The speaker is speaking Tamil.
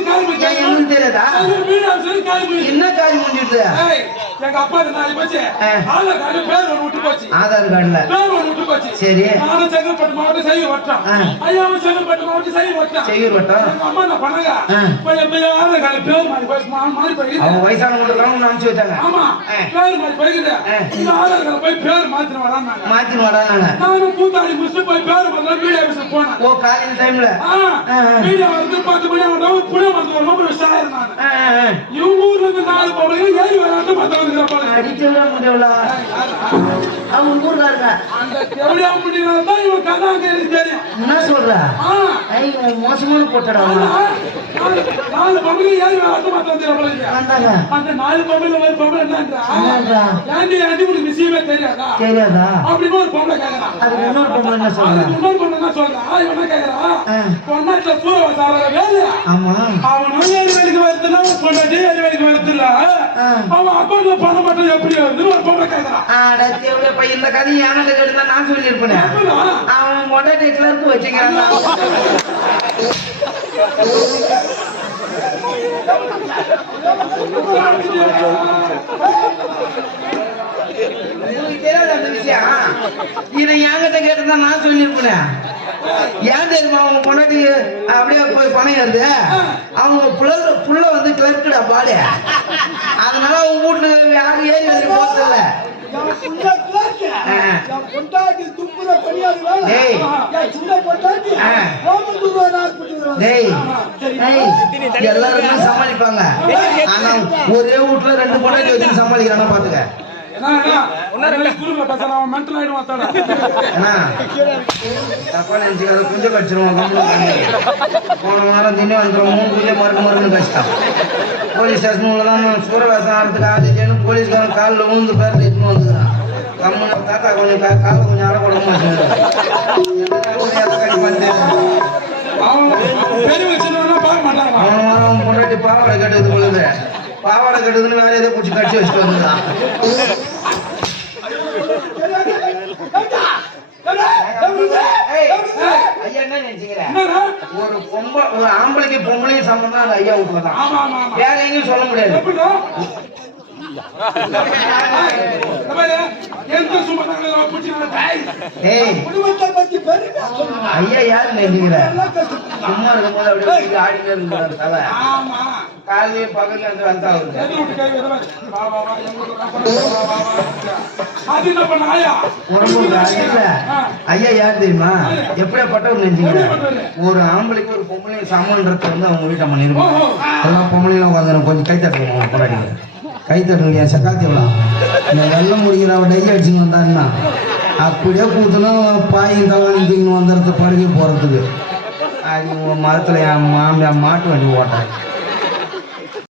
தெரியாதா என்ன காரியம் முடிஞ்சிருது எங்க அப்பா நாளை போச்சு. ஆதார் கார்டு பேர் ஒன்று விட்டு போச்சு. ஆதார் கார்டுல. பேர் ஒன்று விட்டு போச்சு சரி. நானும் செங்கல்பட்டு மாவட்டம் செய்ய வட்டம். ஐயாவும் செங்கல்பட்டு மாவட்டம் செய்ய வட்டம் செய்யூர் வட்டம் எங்க அம்மா என்ன பண்ணாங்க கார்டு பேர் மாறி போய் மாறி போய் அவங்க வயசானவங்களுக்கு ஒன்று அனுப்பிச்சு வச்சாங்க ஆமா. பேர் போய்க்குது ஆ. இந்த கார்டு போய் பேர் மாத்திரம் வராங்க. மாத்தி வராங்க. நானும் கூத்தாடி முடிச்சு போய் பேர் மாத்திரம் வீடியோ ஆபீஸ் போனேன். ஓ காலையில் டைம்ல ஆ, வீடியோ வந்து பத்து மணி ரொம்ப விசாரம் நான் இவங்க ஊர்ல இருந்து நாலு பொம்பளைங்க ஏறி போல அடிச்சவளா முடியவளா அவங்க ஊர்க்காருங்க என்ன சொல்ற? மோசமான போட்டடா நாலு பொம்பளை ஏறி போல வந்தாங்க. அந்த நாலு பொம்பளை ஒரு பொம்பளை என்னன்றா? ஏண்டி ஏண்டி உனக்கு விஷயமே தெரியாதா? தெரியாதா? அப்படின்னு ஒரு பொம்பளை கேக்குறான் அதுக்கு இன்னொரு பொம்பளை என்ன இன்னொரு இவன் என்ன கேக்குறான் ஆ. பொண்ணாட்டுல சூரவாசார வேலை. ஆமா. அவனும் ஏழு வேலைக்கு வருதுன்னா அவன் பொண்டாட்டி ஏழு வேலைக்கு வருதுல்ல. அவன் அக்கௌண்ட்ல பணம் மட்டும் எப்படி வருதுன்னு ஒரு பொம்பளை கேக்குறான் ஆட தேவையா பையன் இந்த கதையை யானை கேட்டுதான் நான் சொல்லியிருப்பேன். அவன் கிளர்க்கு வச்சுக்கிறாங்க உங்களுக்கு தெரியாத அந்த விஷயம் இதை என்கிட்ட கேட்டுதான் நான் சொல்லியிருப்பேன்? ஏன் தெரியுமா அவங்க பொண்டாட்டி அப்படியே போய் பணம் ஏறுது? அவங்க புள்ள புள்ள வந்து கிளர்க்குடா பாடு. அதனால அவங்க வீட்டுல யாரும் ஏறி வந்து போறதில்ல. எல்லாருமே சமாளிப்பாங்க. ஆனா ஒரே வீட்டுல ரெண்டு பொண்டாட்டி வச்சு சமாளிக்கிறாங்க பாத்துக்க. என்ன ஸ்கூல்ல பேசுறான் அவன் மென்டல் ஆயிடுவான் தடா. ஏன்னா தப்பா நினைச்சுக்காத குஞ்சு கடிச்சிருவோம் போன வாரம் திண்ணி வந்துடும் மூணு குஞ்சு மறுக்க மறுன்னு கஷ்டம். போலீஸ் ஸ்டேஷன் உள்ளதான் சூரவேசம் ஆடுறதுக்கு ஆதிச்சேன்னு போலீஸ்காரன் காலில் ஊந்து பேர் இட்டுன்னு வந்துக்கிறான். கம்முன்னு தாத்தா கொஞ்சம் காலை கொஞ்சம் அரை போட அவன் வாரம் பொண்டாட்டி பாவாடை கட்டுறது பொழுது பாவாடை கட்டுதுன்னு வேற ஏதோ பிடிச்சி கடிச்சு வச்சுட்டு வந்துதான் என்ன? ஒரு பொம்பளை ஒரு ஆம்பளைக்கு பொம்பளையும் சம்பந்தம் அந்த ஐயா வீட்டுல தான் வேற எங்கேயும் சொல்ல முடியாது. ஐயா யாரு நினைச்சுக்கிற சும்மா இருக்கும்போது அப்படியே தூக்கி இருக்கிறார் தலை. இருந்து வந்தா உடம்பு ஐயா யார் தெரியுமா? எப்படியாப்பட்டவர் நினைச்சுக்கிற நெஞ்சுக்கிறேன் ஒரு ஆம்பளைக்கு ஒரு பொம்பளை சமன்றது வந்து அவங்க வீட்டை பண்ணிருக்கோம் எல்லாம் பொம்பளைலாம் உட்காந்து கொஞ்சம் கைத்தட்டுவோம் போராடிங்க கை தட்டுங்க என் இந்த வெள்ளம் முடிக்கிற அவள் டை அடிச்சுன்னு வந்தான்னா அப்படியே கூத்தனும் பாயும் தவானி தின்னு வந்துடுறது படுக்க போகிறதுக்கு அது மரத்தில் என் மாமியா மாட்டு வண்டி ஓட்டுறேன்